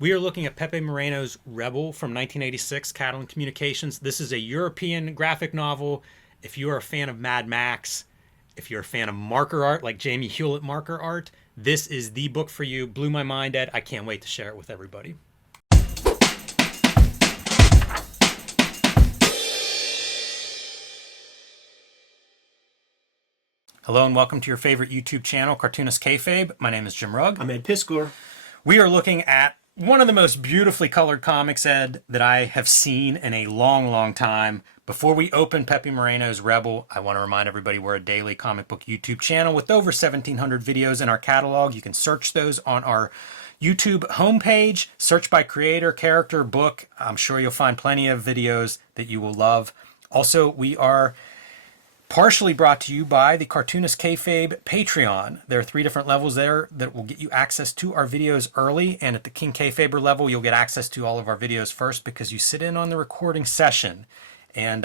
We are looking at Pepe Moreno's Rebel from 1986, Catalan Communications. This is a European graphic novel. If you are a fan of Mad Max, if you're a fan of marker art, like Jamie Hewlett marker art, this is the book for you. Blew my mind, Ed. I can't wait to share it with everybody. Hello and welcome to your favorite YouTube channel, Cartoonist Kayfabe. My name is Jim Rugg. I'm Ed Piscor. We are looking at one of the most beautifully colored comics, Ed, that I have seen in a long, long time. Before we open Pepe Moreno's Rebel, I want to remind everybody we're a daily comic book YouTube channel with over 1,700 videos in our catalog. You can search those on our YouTube homepage. Search by creator, character, book. I'm sure you'll find plenty of videos that you will love. Also, we are partially brought to you by the Cartoonist Kayfabe Patreon. There are 3 different levels there that will get you access to our videos early, and at the King Kayfaber level, you'll get access to all of our videos first because you sit in on the recording session. And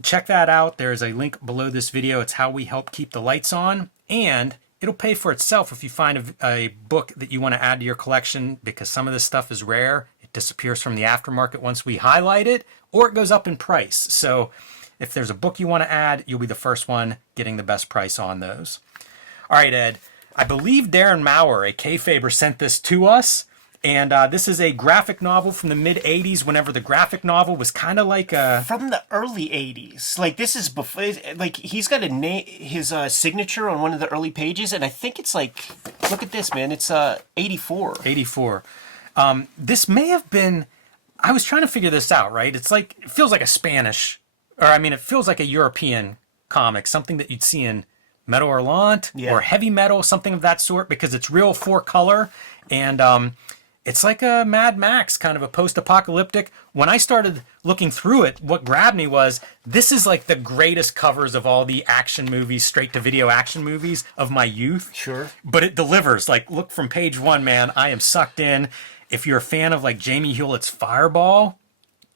check that out. There's a link below this video. It's how we help keep the lights on, and it'll pay for itself if you find a book that you want to add to your collection, because some of this stuff is rare. It disappears from the aftermarket once we highlight it, or it goes up in price. So if there's a book you want to add, you'll be the first one getting the best price on those. All right, Ed. I believe Darren Maurer, a Kayfaber, sent this to us. And this is a graphic novel from the mid-'80s, whenever the graphic novel was kind of like a... From the early 80s. Like, this is before... Like, he's got his signature on one of the early pages, and I think it's like... Look at this, man. It's 84. 84. This may have been... I was trying to figure this out, right? It's like... It feels like a Spanish... Or, I mean, it feels like a European comic, something that you'd see in Metal Hurlant or Heavy Metal, something of that sort, because it's real 4-color, and it's like a Mad Max, kind of a post-apocalyptic. When I started looking through it, what grabbed me was, this is like the greatest covers of all the action movies, straight-to-video action movies of my youth. Sure. But it delivers. Like, look from page 1, man, I am sucked in. If you're a fan of, like, Jamie Hewlett's Fireball,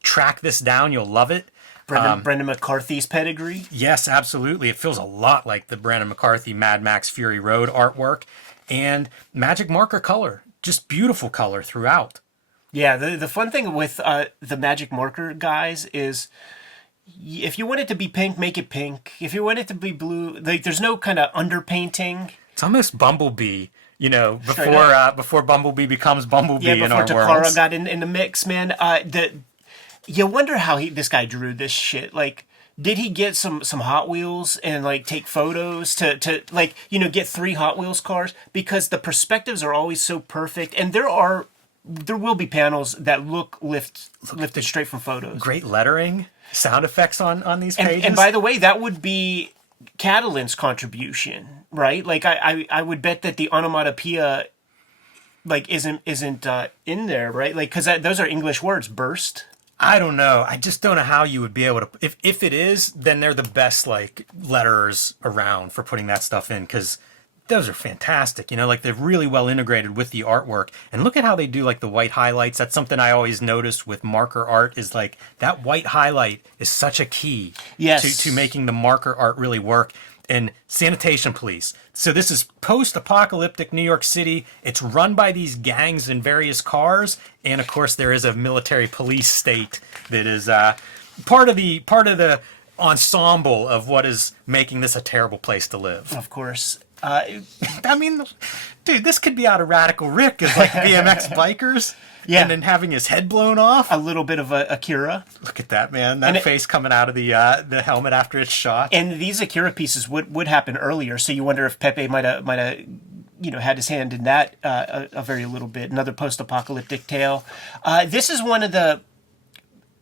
track this down, you'll love it. Brendan McCarthy's pedigree? Yes, absolutely. It feels a lot like the Brendan McCarthy Mad Max Fury Road artwork. And magic marker color. Just beautiful color throughout. Yeah, the fun thing with the magic marker guys is, if you want it to be pink, make it pink. If you want it to be blue, like, there's no kind of underpainting. It's almost Bumblebee, you know, before Bumblebee becomes Bumblebee in our world. Yeah, before Takara got in the mix, man. You wonder how this guy drew this shit. Like, did he get some Hot Wheels and, like, take photos to like, you know, get 3 Hot Wheels cars? Because the perspectives are always so perfect, and there will be panels that look lifted straight from photos. Great lettering, sound effects on these pages. And by the way, that would be Catalan's contribution, right? Like, I would bet that the onomatopoeia, like, isn't in there, right? Like, because those are English words. Burst. I don't know. I just don't know how you would be able to... If it is, then they're the best, like, letterers around for putting that stuff in, because those are fantastic. You know, like, they're really well integrated with the artwork. And look at how they do, like, the white highlights. That's something I always noticed with marker art, is, like, that white highlight is such a key to making the marker art really work. And sanitation police. So this is post-apocalyptic New York City. It's run by these gangs in various cars, and of course there is a military police state that is part of the ensemble of what is making this a terrible place to live. Of course. I mean, dude, this could be out of Radical Rick as, like, BMX bikers. Yeah. And then having his head blown off. A little bit of Akira. Look at that, man. That face coming out of the helmet after it's shot. And these Akira pieces would happen earlier, so you wonder if Pepe might have had his hand in that a very little bit. Another post-apocalyptic tale. This is one of the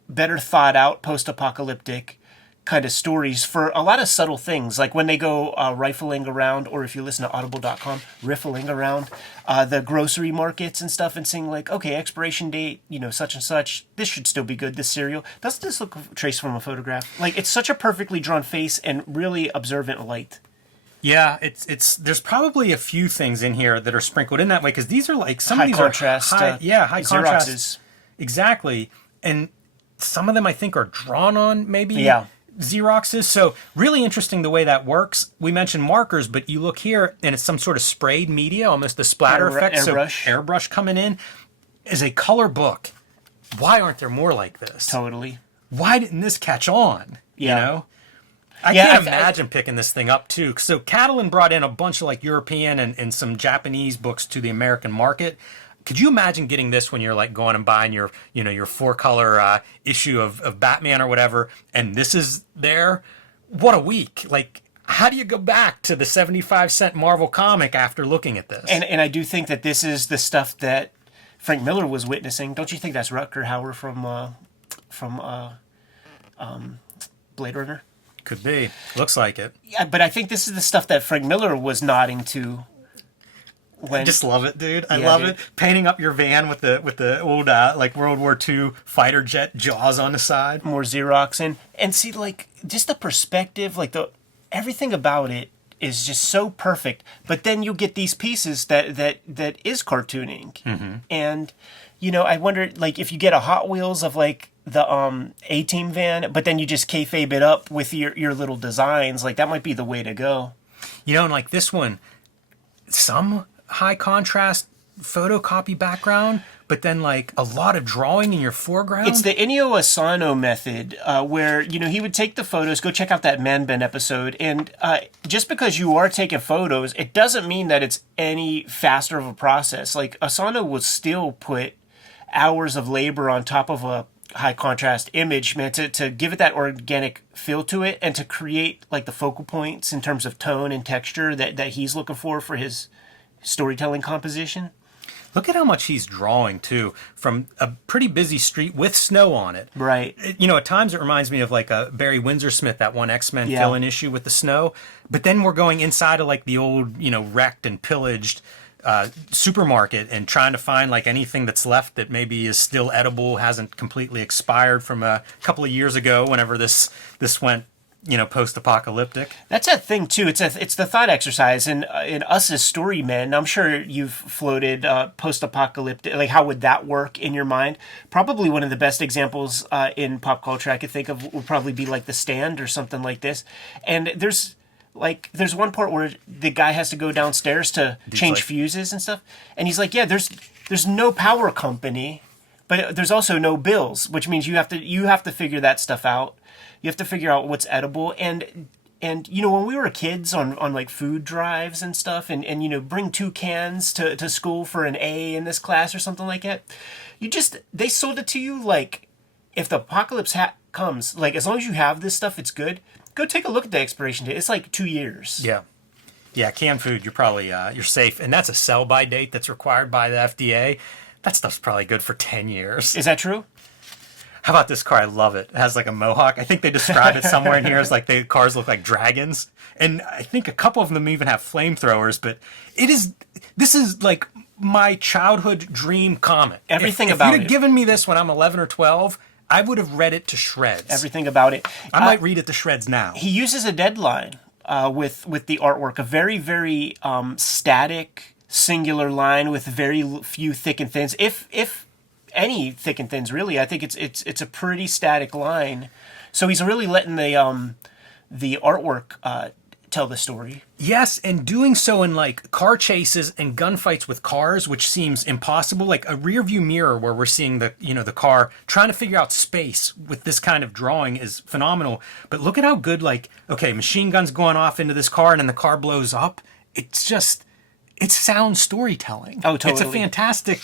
better thought out post-apocalyptic kind of stories for a lot of subtle things, like when they go rifling around, or if you listen to audible.com, riffling around the grocery markets and stuff, and saying, like, okay, expiration date, you know, such and such, this should still be good, this cereal. Doesn't this look traced from a photograph? Like, it's such a perfectly drawn face and really observant light. Yeah, it's there's probably a few things in here that are sprinkled in that way, because these are like high of these contrast, are high contrast. Xeroxes. Exactly. And some of them I think are drawn on maybe Xeroxes. So really interesting the way that works. We mentioned markers, but you look here and it's some sort of sprayed media, almost the splatter effect. Airbrush. So airbrush coming in. as a color book, why aren't there more like this? Totally. Why didn't this catch on? Yeah. You know? I Yeah, can't imagine picking this thing up too. So Catalan brought in a bunch of like European and some Japanese books to the American market. Could you imagine getting this when you're like going and buying your, you know, your 4-color issue of Batman or whatever, and this is there? What a week. Like, how do you go back to the 75-cent Marvel comic after looking at this? And I do think that this is the stuff that Frank Miller was witnessing. Don't you think that's Rutger Hauer from Blade Runner? Could be. Looks like it. Yeah, but I think this is the stuff that Frank Miller was nodding to. I just love it, dude. I Yeah, love dude. it. Painting up your van with the old like World War II fighter jet jaws on the side. More Xerox and see, like, just the perspective, like everything about it is just so perfect. But then you get these pieces that is cartooning, and you know, I wonder, like, if you get a Hot Wheels of like the A-Team van, but then you just kayfabe it up with your little designs, like that might be the way to go. You know, and like this one, some high contrast photocopy background, but then like a lot of drawing in your foreground. It's the Ennio Asano method, where, you know, he would take the photos. Go check out that Man Ben episode. And just because you are taking photos, it doesn't mean that it's any faster of a process. Like, Asano would still put hours of labor on top of a high contrast image, man, to give it that organic feel to it, and to create like the focal points in terms of tone and texture that he's looking for his storytelling composition. Look at how much he's drawing too, from a pretty busy street with snow on it. Right. You know, at times it reminds me of like a Barry Windsor Smith, that one X-Men fill-in issue with the snow. But then we're going inside of like the old, you know, wrecked and pillaged supermarket and trying to find like anything that's left that maybe is still edible, hasn't completely expired from a couple of years ago whenever this went, you know, post-apocalyptic. That's that thing too. It's the thought exercise, and in us as story men, I'm sure you've floated post-apocalyptic. Like, how would that work in your mind? Probably one of the best examples in pop culture I could think of would probably be like The Stand or something like this. And there's one part where the guy has to go downstairs to change like, fuses and stuff, and he's like, yeah, there's no power company, but there's also no bills, which means you have to figure that stuff out. You have to figure out what's edible. And you know, when we were kids on like food drives and stuff, and you know, bring 2 cans to school for an A in this class or something like that, they sold it to you like, if the apocalypse comes, like, as long as you have this stuff, it's good. Go take a look at the expiration date. It's like 2 years. Yeah, canned food, you're probably you're safe, and that's a sell-by date that's required by the FDA. That stuff's probably good for 10 years. Is that true? How about this car? I love it. It has like a mohawk. I think they describe it somewhere in here as like the cars look like dragons. And I think a couple of them even have flamethrowers, but this is like my childhood dream comic. Everything if about you'd it. have given me this when I'm 11 or 12, I would have read it to shreds. Everything about it. I might read it to shreds now. He uses a deadline with the artwork, a very, very static, singular line with very few thick and thins. If any thick and thins, really. I think it's a pretty static line. So he's really letting the artwork tell the story. Yes, and doing so in like car chases and gunfights with cars, which seems impossible. Like a rear view mirror where we're seeing the car trying to figure out space with this kind of drawing is phenomenal. But look at how good, like, okay, machine guns going off into this car and then the car blows up. It's sound storytelling. Oh, totally. It's a fantastic,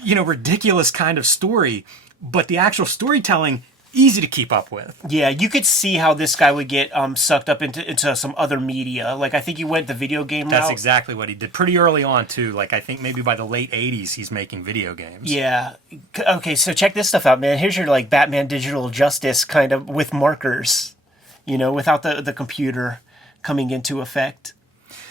ridiculous kind of story, but the actual storytelling, easy to keep up with. Yeah, you could see how this guy would get sucked up into some other media. Like, I think he went the video game route. That's exactly what he did pretty early on, too. Like, I think maybe by the late 80s, he's making video games. Yeah. Okay, so check this stuff out, man. Here's your, like, Batman Digital Justice kind of with markers, without the computer coming into effect.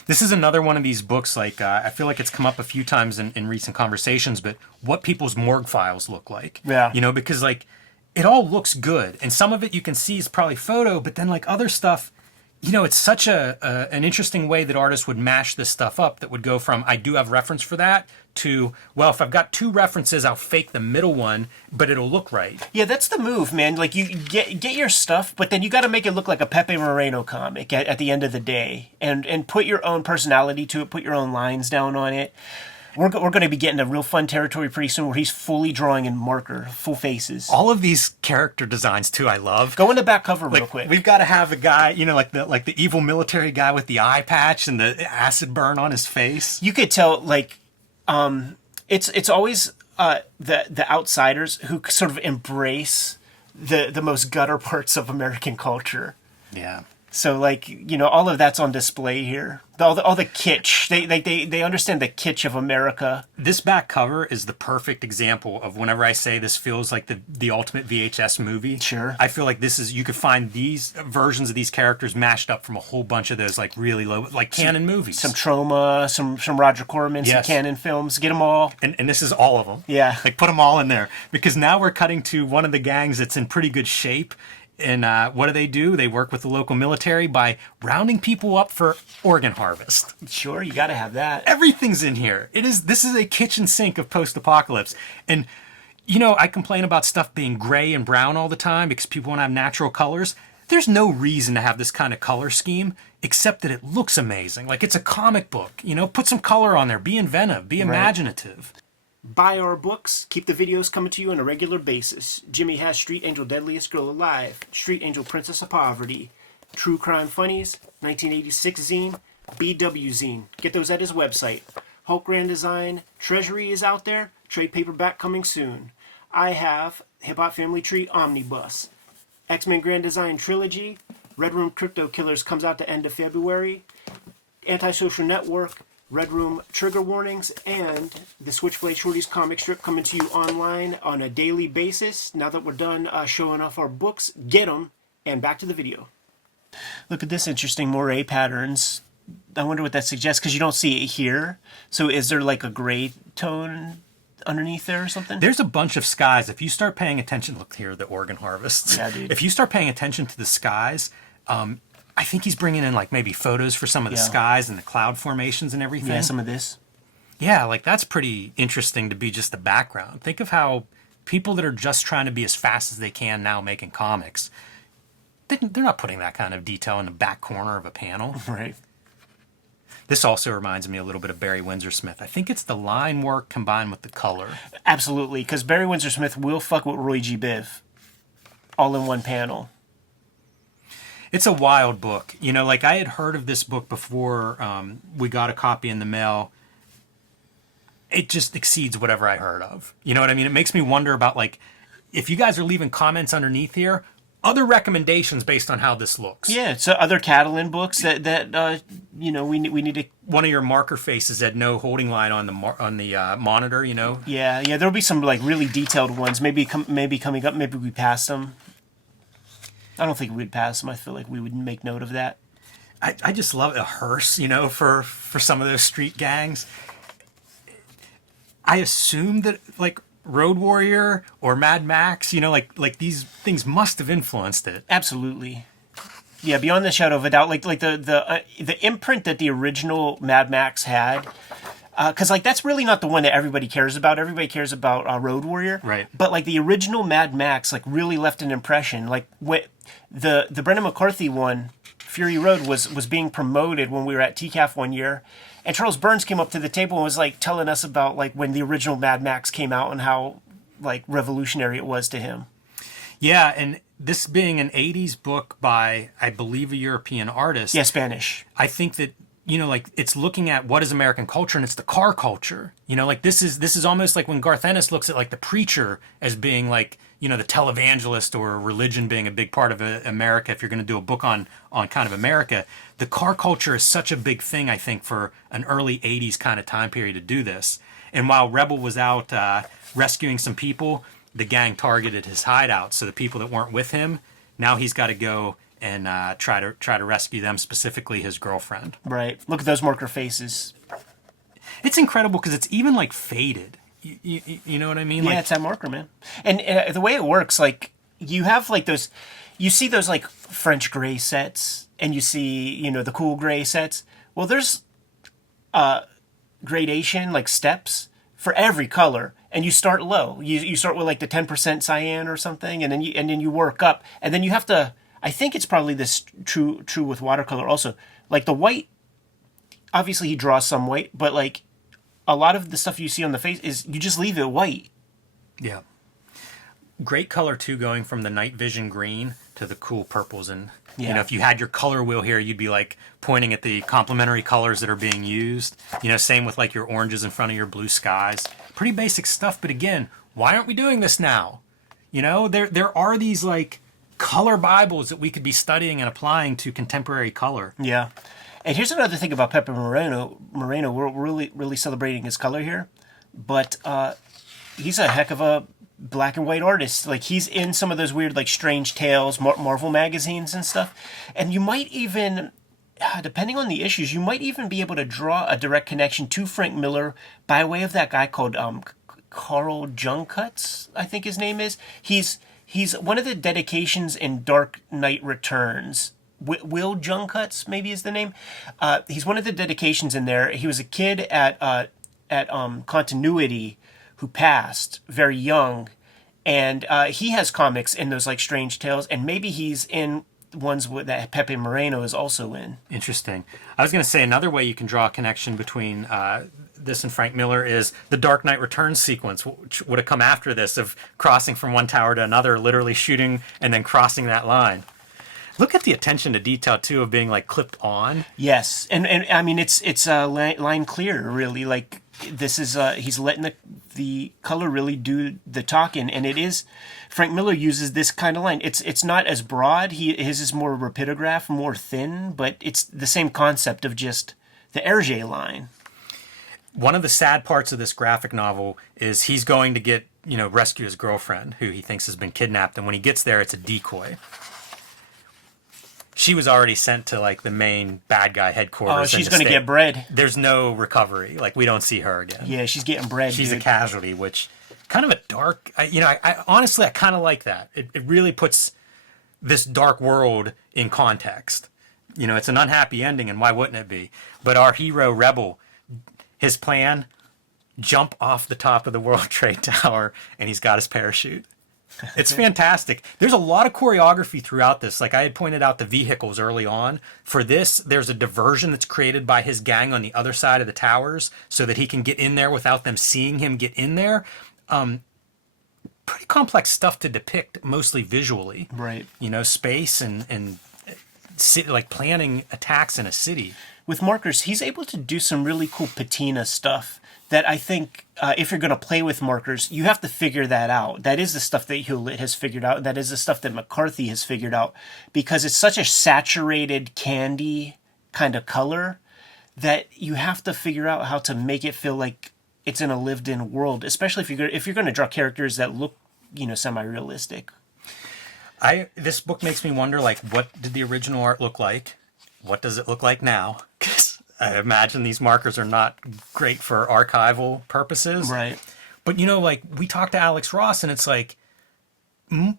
This is another one of these books, like, I feel like it's come up a few times in recent conversations, but what people's morgue files look like. Yeah. Because, like, it all looks good, and some of it you can see is probably photo, but then, like, other stuff, it's such an interesting way that artists would mash this stuff up that would go from, I do have reference for that, to, well, if I've got 2 references, I'll fake the middle one, but it'll look right. Yeah, that's the move, man. Like, you get your stuff, but then you got to make it look like a Pepe Moreno comic at the end of the day, and put your own personality to it, put your own lines down on it. We're going to be getting a real fun territory pretty soon where he's fully drawing in marker, full faces. All of these character designs too, I love. Go in the back cover real quick. We've got to have a guy, like the evil military guy with the eye patch and the acid burn on his face. You could tell, it's always the outsiders who sort of embrace the most gutter parts of American culture. Yeah. So, all of that's on display here. All the kitsch. They understand the kitsch of America. This back cover is the perfect example of whenever I say this feels like the ultimate VHS movie. Sure. I feel like you could find these versions of these characters mashed up from a whole bunch of those really low, canon movies. Some Trauma, some Roger Corman, some canon films. Get them all. And this is all of them. Yeah. Put them all in there. Because now we're cutting to one of the gangs that's in pretty good shape. And what do? They work with the local military by rounding people up for organ harvest. Sure, you got to have that. Everything's in here. This is a kitchen sink of post-apocalypse. And, I complain about stuff being gray and brown all the time because people want to have natural colors. There's no reason to have this kind of color scheme except that it looks amazing. Like it's a comic book. Put some color on there. Be inventive. Be imaginative. Buy our books. Keep the videos coming to you on a regular basis. Jimmy has Street Angel Deadliest Girl Alive, Street Angel Princess of Poverty, True Crime Funnies, 1986 zine, BW zine. Get those at his website. Hulk Grand Design, Treasury is out there. Trade paperback coming soon. I have Hip Hop Family Tree Omnibus. X-Men Grand Design Trilogy. Red Room Crypto Killers comes out the end of February. Antisocial Network. Red Room Trigger Warnings, and the Switchblade Shorties comic strip coming to you online on a daily basis. Now that we're done showing off our books, get them, and back to the video. Look at this interesting moire patterns. I wonder what that suggests, because you don't see it here. So is there a gray tone underneath there or something? There's a bunch of skies. If you start paying attention, look here, the organ harvests. Yeah, dude. If you start paying attention to the skies, I think he's bringing in maybe photos for some of the skies and the cloud formations and everything. Yeah, some of this. Yeah, that's pretty interesting to be just the background. Think of how people that are just trying to be as fast as they can now making comics, they're not putting that kind of detail in the back corner of a panel. Right. This also reminds me a little bit of Barry Windsor Smith. I think it's the line work combined with the color. Absolutely, because Barry Windsor Smith will fuck with Roy G. Biv all in one panel. It's a wild book. I had heard of this book before we got a copy in the mail. It just exceeds whatever I heard of. You know what I mean? It makes me wonder about, if you guys are leaving comments underneath here, other recommendations based on how this looks. Yeah, so other Catalan books that we need to. One of your marker faces had no holding line on the monitor. Yeah. There'll be some really detailed ones. Maybe coming up. Maybe we pass them. I don't think we'd pass them. I feel like we would make note of that. I just love a hearse, for some of those street gangs. I assume that Road Warrior or Mad Max, these things must have influenced it. Absolutely. Yeah, beyond the shadow of a doubt, the imprint that the original Mad Max had. Because that's really not the one that everybody cares about. Everybody cares about Road Warrior, right? But the original Mad Max really left an impression. The Brendan McCarthy one, Fury Road, was being promoted when we were at TCAF one year, and Charles Burns came up to the table and was telling us about when the original Mad Max came out and how revolutionary it was to him. Yeah, and this being an '80s book by, I believe, a European artist. Yeah, Spanish. I think that. It's looking at what is American culture, and it's the car culture. This is almost like when Garth Ennis looks at the preacher as being the televangelist, or religion being a big part of America. If you're going to do a book on kind of America, the car culture is such a big thing, I think, for an early '80s kind of time period to do this. And while Rebel was out rescuing some people, the gang targeted his hideout. So the people that weren't with him, now he's got to go and try to rescue them, specifically his girlfriend. Right. Look at those marker faces. It's incredible because it's even faded. You know what I mean? Yeah, it's that marker, man. And the way it works, you have those, you see those French gray sets, and you see the cool gray sets. Well, there's gradation, steps for every color, and you start low. You start with the 10% cyan or something, and then you work up, and then you have to. I think it's probably this true with watercolor also. The white, obviously he draws some white, but a lot of the stuff you see on the face is you just leave it white. Yeah. Great color too, going from the night vision green to the cool purples. And you know, if you had your color wheel here, you'd be like pointing at the complementary colors that are being used. You know, same with like your oranges in front of your blue skies. Pretty basic stuff, but again, why aren't we doing this now? You know, there are these like color Bibles that we could be studying and applying to contemporary color. Yeah. And here's another thing about Pepe Moreno. We're really celebrating his color here, but he's a heck of a black and white artist. Like, he's in some of those weird, like, Strange Tales, Marvel magazines and stuff. And you might even, depending on the issues, you might even be able to draw a direct connection to Frank Miller by way of that guy called Carl Junkutz, I think his name is. He's one of the dedications in Dark Knight Returns. Will Junkutz, maybe is the name. He's one of the dedications in there. He was a kid at Continuity who passed very young, and he has comics in those like Strange Tales, and maybe he's in ones that Pepe Moreno is also in. Interesting. I was going to say another way you can draw a connection between this and Frank Miller is the Dark Knight Returns sequence, which would have come after this, of crossing from one tower to another, literally shooting and then crossing that line. Look at the attention to detail too, of being like clipped on. Yes, and I mean it's line clear, really. Like, this is he's letting the color really do the talking, and it is Frank Miller uses this kind of line. It's not as broad. His is more rapidograph, more thin, but it's the same concept of just the Hergé line. One of the sad parts of this graphic novel is he's going to get, you know, rescue his girlfriend, who he thinks has been kidnapped, and when he gets there, it's a decoy. She was already sent to like the main bad guy headquarters. Oh, she's going to get bread. There's no recovery. Like, we don't see her again. Yeah, she's getting bread. She's dude. a casualty, which kind of a dark. I honestly, I kind of like that. It really puts this dark world in context. You know, it's an unhappy ending, and why wouldn't it be? But our hero Rebel, his plan: jump off the top of the World Trade Tower, and he's got his parachute. It's fantastic. There's a lot of choreography throughout this. Like I had pointed out the vehicles early on. For this, there's a diversion that's created by his gang on the other side of the towers so that he can get in there without them seeing him get in there. Pretty complex stuff to depict, mostly visually. Right. You know, space and like planning attacks in a city. With markers, he's able to do some really cool patina stuff that I think if you're going to play with markers, you have to figure that out. That is the stuff that Hewlett has figured out. That is the stuff that McCarthy has figured out, because it's such a saturated candy kind of color that you have to figure out how to make it feel like it's in a lived-in world, especially if you're going to draw characters that look, you know, semi-realistic. This book makes me wonder, like, what did the original art look like? What does it look like now? 'Cause I imagine these markers are not great for archival purposes. Right. But, you know, like, we talked to Alex Ross, and it's like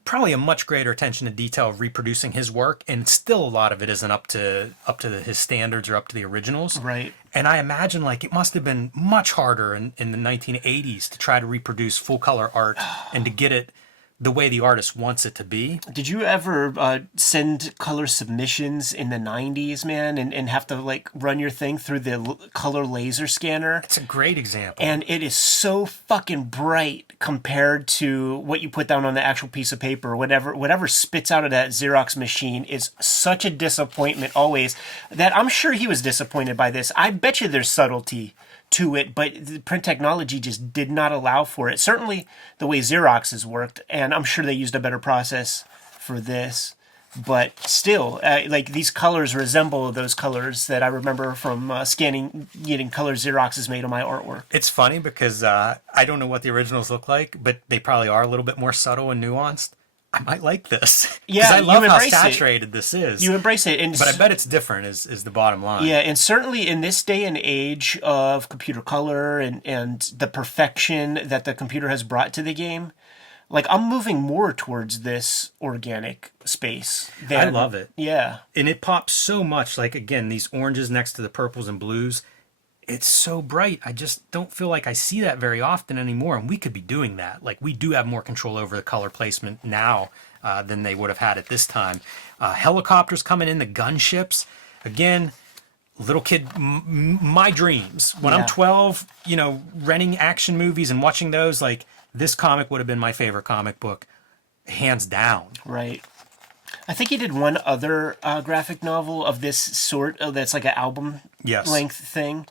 probably a much greater attention to detail of reproducing his work, and still a lot of it isn't up to his standards or up to the originals. Right. And I imagine, like, it must have been much harder in the 1980s to try to reproduce full color art and to get it the way the artist wants it to be. Did you ever send color submissions in the 90s, man, and have to like run your thing through the color laser scanner? It's a great example. And it is so fucking bright compared to what you put down on the actual piece of paper. Whatever spits out of that Xerox machine is such a disappointment always, that I'm sure he was disappointed by this. I bet you there's subtlety to it, but the print technology just did not allow for it. Certainly the way Xerox has worked, and I'm sure they used a better process for this. But still, like, these colors resemble those colors that I remember from getting color Xeroxes made on my artwork. It's funny because I don't know what the originals look like, but they probably are a little bit more subtle and nuanced. I might like this. Yeah, I love you how embrace saturated this is. You embrace it. But I bet it's different is the bottom line. Yeah, and certainly in this day and age of computer color and the perfection that the computer has brought to the game, like, I'm moving more towards this organic space. I love it. Yeah. And it pops so much. Like, again, these oranges next to the purples and blues, it's so bright. I just don't feel like I see that very often anymore. And we could be doing that. Like, we do have more control over the color placement now than they would have had at this time. Helicopters coming in, the gunships. Again, little kid, my dreams. When Yeah. I'm 12, renting action movies and watching those, like, this comic would have been my favorite comic book, hands down. Right. I think he did one other graphic novel of this sort. That's like an album Yes. length thing.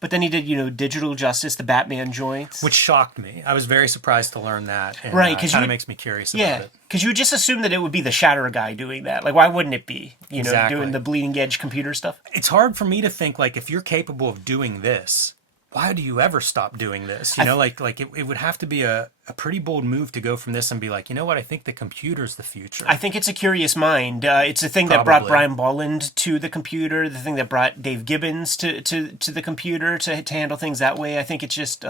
But then he did, Digital Justice, the Batman joints. Which shocked me. I was very surprised to learn that. And, Right, 'cause kind of you- makes me curious yeah, about it. because you would just assume that it would be the Shatter guy doing that. Like, why wouldn't it be? Exactly. Doing the bleeding edge computer stuff. It's hard for me to think, like, if you're capable of doing this, why do you ever stop doing this? It would have to be a pretty bold move to go from this and be like, you know what, I think the computer's the future. I think it's a curious mind. It's the thing that brought Probably. Brian Bolland to the computer, the thing that brought Dave Gibbons to the computer to handle things that way. I think it's just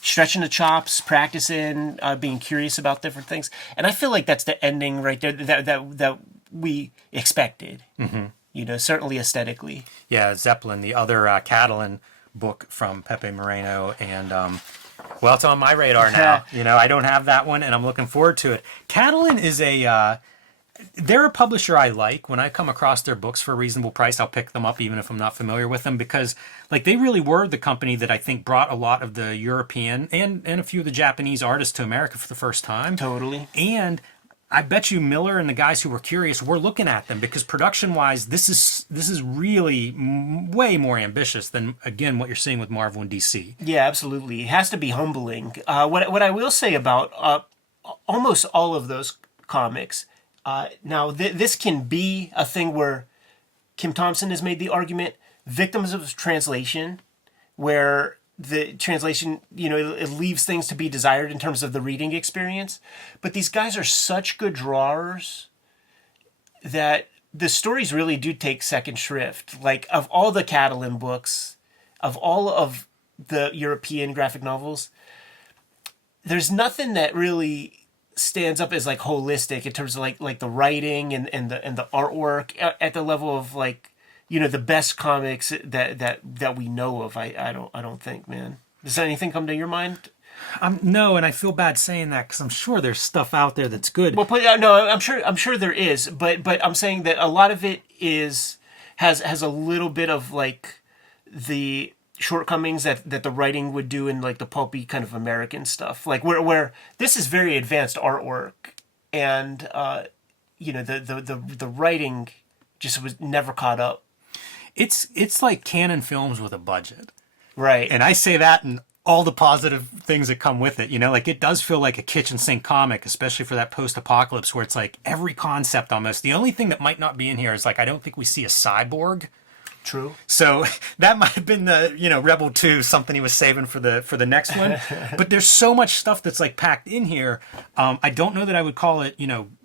stretching the chops, practicing, being curious about different things. And I feel like that's the ending right there that we expected, certainly aesthetically. Yeah, Zeppelin, the other Catalan book from Pepe Moreno, and it's on my radar now. I don't have that one, and I'm looking forward to it. Catalan is they're a publisher I like. When I come across their books for a reasonable price, I'll pick them up even if I'm not familiar with them, because they really were the company that I think brought a lot of the European and a few of the Japanese artists to America for the first time. Totally. And I bet you Miller and the guys who were curious were looking at them, because production-wise, this is really way more ambitious than, again, what you're seeing with Marvel and DC. Yeah, absolutely. It has to be humbling. What I will say about almost all of those comics, now this can be a thing where Kim Thompson has made the argument, victims of translation, where the translation, it leaves things to be desired in terms of the reading experience. But these guys are such good drawers that the stories really do take second shrift. Like, of all the Catalan books, of all of the European graphic novels, there's nothing that really stands up as like holistic in terms of like the writing and the artwork at the level of the best comics that we know of. I don't think, man. Does anything come to your mind? No, and I feel bad saying that, because I'm sure there's stuff out there that's good. Well, no, I'm sure there is, but I'm saying that a lot of it has a little bit of like the shortcomings that the writing would do in like the pulpy kind of American stuff, like where this is very advanced artwork, and the writing just was never caught up. It's like Canon Films with a budget. Right. And I say that and all the positive things that come with it. It does feel like a kitchen sink comic, especially for that post-apocalypse, where it's like every concept almost. The only thing that might not be in here is I don't think we see a cyborg. True. So that might have been the, Rebel 2, something he was saving for the next one. But there's so much stuff that's packed in here. I don't know that I would call it,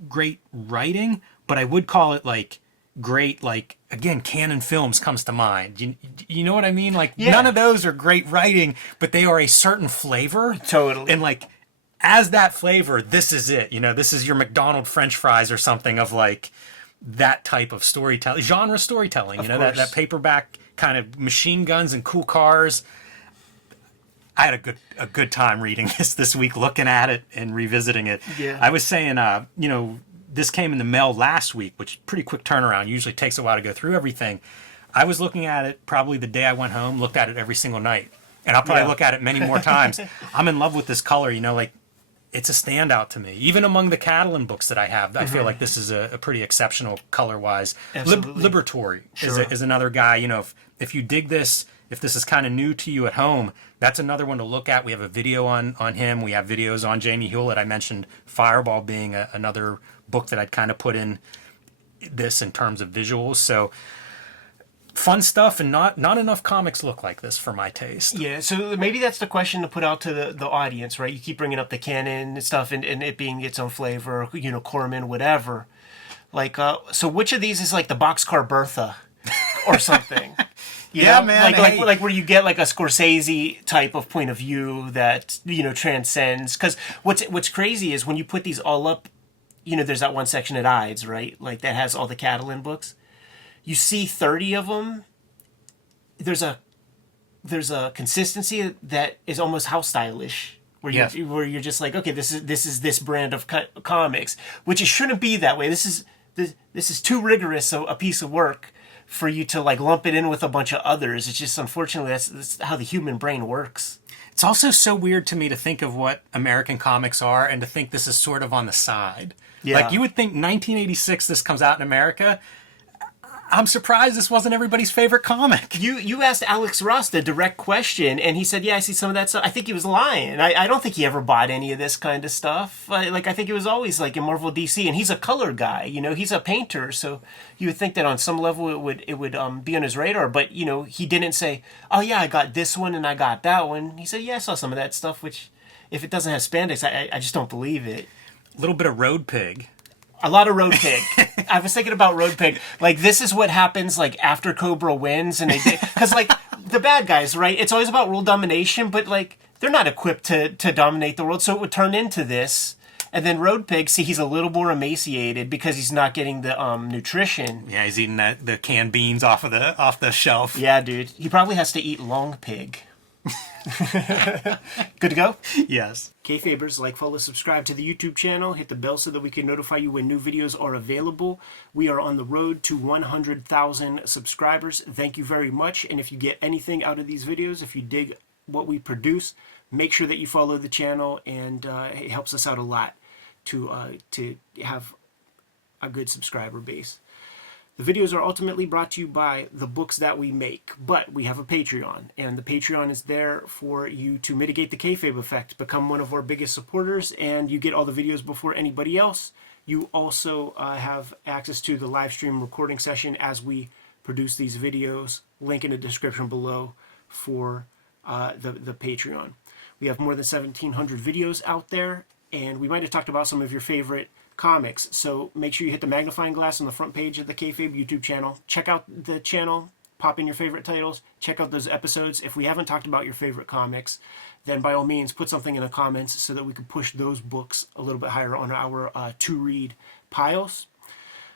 great writing, but I would call it great, again, Canon Films comes to mind. You know what I mean? Yeah. None of those are great writing, but they are a certain flavor. Totally. And as that flavor, this is it. This is your McDonald's French fries or something of that type of storytelling, genre storytelling. Of that course. paperback kind of machine guns and cool cars. I had a good time reading this week, looking at it and revisiting it. Yeah. I was saying, this came in the mail last week, which pretty quick turnaround. Usually takes a while to go through everything. I was looking at it probably the day I went home, looked at it every single night. And I'll probably look at it many more times. I'm in love with this color, it's a standout to me. Even among the Catalan books that I have, I feel like this is a pretty exceptional color-wise. Absolutely. Liberatory Sure. is another guy, if you dig this, if this is kind of new to you at home, that's another one to look at. We have a video on him. We have videos on Jamie Hewlett. I mentioned Fireball being another book that I'd kind of put in this in terms of visuals. So fun stuff, and not enough comics look like this for my taste. Yeah, so maybe that's the question to put out to the audience, right? You keep bringing up the canon and stuff, and it being its own flavor, Corman, whatever. So which of these is like the Boxcar Bertha or something? Yeah, man. Like where you get like a Scorsese type of point of view that transcends. Because what's crazy is when you put these all up, there's that one section at Ides, right? That has all the Catalan books. You see 30 of them. There's a consistency that is almost house stylish, where you're just like, okay, this is this brand of comics, which it shouldn't be that way. This is too rigorous a piece of work for you to like lump it in with a bunch of others. It's just, unfortunately, that's how the human brain works. It's also so weird to me to think of what American comics are and to think this is sort of on the side. Yeah. Like, you would think 1986 this comes out in America. I'm surprised this wasn't everybody's favorite comic. You asked Alex Ross the direct question, and he said, yeah, I see some of that stuff. I think he was lying. I don't think he ever bought any of this kind of stuff. I think it was always like in Marvel DC, and he's a color guy, you know, he's a painter, so you would think that on some level it would be on his radar, but, you know, he didn't say, oh yeah, I got this one and I got that one. He said, yeah, I saw some of that stuff, which, if it doesn't have spandex, I just don't believe it. A little bit of Road Pig. A lot of Road Pig. I was thinking about Road Pig. Like, this is what happens, like, after Cobra wins, and they did... Because, like, the bad guys, right? It's always about world domination, but, like, they're not equipped to dominate the world, so it would turn into this. And then Road Pig, see, he's a little more emaciated because he's not getting the nutrition. Yeah, he's eating the canned beans off the shelf. Yeah, dude. He probably has to eat Long Pig. Good to go? Yes. Kayfabers, like, follow, subscribe to the YouTube channel, hit the bell so that we can notify you when new videos are available. We are on the road to 100,000 subscribers. Thank you very much. And if you get anything out of these videos, if you dig what we produce, make sure that you follow the channel, and it helps us out a lot to have a good subscriber base. The videos are ultimately brought to you by the books that we make, but we have a Patreon, and the Patreon is there for you to mitigate the kayfabe effect, become one of our biggest supporters, and you get all the videos before anybody else. You also have access to the live stream recording session as we produce these videos. Link in the description below for the Patreon. We have more than 1,700 videos out there, and we might have talked about some of your favorite comics, so make sure you hit the magnifying glass on the front page of the Kayfabe YouTube channel. Check out the channel, pop in your favorite titles, check out those episodes. If we haven't talked about your favorite comics, then by all means put something in the comments so that we can push those books a little bit higher on our to-read piles.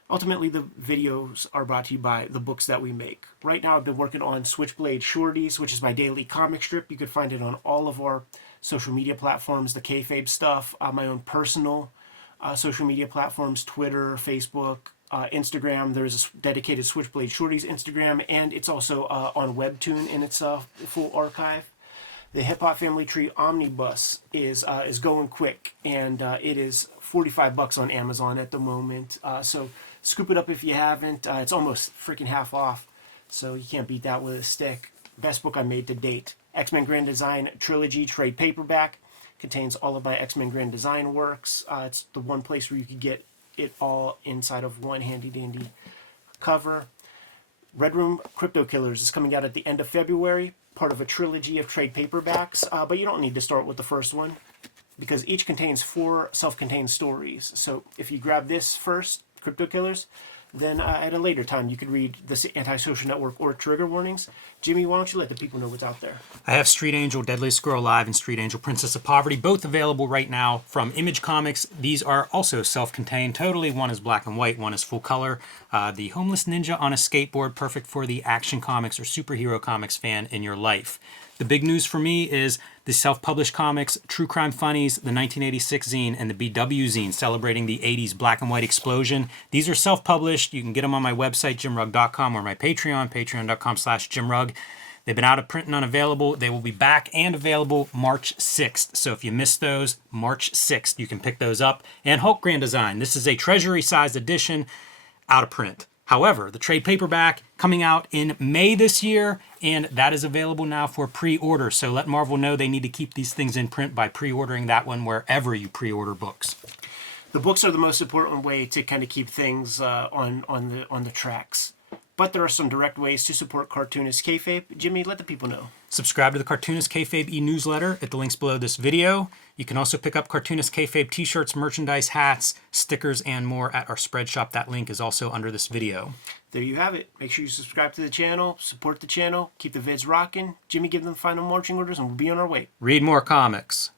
Ultimately, the videos are brought to you by the books that we make. Right now, I've been working on Switchblade Shorties, which is my daily comic strip. You can find it on all of our social media platforms, the Kayfabe stuff, my own personal social media platforms, Twitter, Facebook, Instagram. There's a dedicated Switchblade Shorties Instagram, and it's also on Webtoon in its full archive. The Hip Hop Family Tree Omnibus is going quick, and it is $45 on Amazon at the moment. So scoop it up if you haven't. It's almost freaking half off, so you can't beat that with a stick. Best book I made to date. X-Men Grand Design Trilogy trade paperback. Contains all of my X-Men Grand Design works. It's the one place where you could get it all inside of one handy-dandy cover. Red Room Crypto Killers is coming out at the end of February, part of a trilogy of trade paperbacks, but you don't need to start with the first one because each contains 4 self-contained stories. So if you grab this first, Crypto Killers, then at a later time you could read the Antisocial Network or Trigger Warnings. Jimmy, why don't you let the people know what's out there? I have Street Angel, Deadliest Girl Alive, and Street Angel, Princess of Poverty, both available right now from Image Comics. These are also self-contained totally. One is black and white, one is full color. The Homeless Ninja on a Skateboard, perfect for the action comics or superhero comics fan in your life. The big news for me is the self-published comics, True Crime Funnies, the 1986 zine, and the BW zine celebrating the 80s black and white explosion. These are self-published. You can get them on my website, jimrugg.com, or my Patreon, patreon.com/jimrugg. They've been out of print and unavailable. They will be back and available March 6th. So if you missed those, March 6th, you can pick those up. And Hulk Grand Design. This is a treasury-sized edition, out of print. However, the trade paperback coming out in May this year, and that is available now for pre-order. So let Marvel know they need to keep these things in print by pre-ordering that one wherever you pre-order books. The books are the most important way to kind of keep things on the tracks. But there are some direct ways to support Cartoonist Kayfabe. Jimmy, let the people know. Subscribe to the Cartoonist Kayfabe e-newsletter at the links below this video. You can also pick up Cartoonist Kayfabe t-shirts, merchandise, hats, stickers, and more at our spread shop. That link is also under this video. There you have it. Make sure you subscribe to the channel, support the channel, keep the vids rocking. Jimmy, give them final marching orders, and we'll be on our way. Read more comics.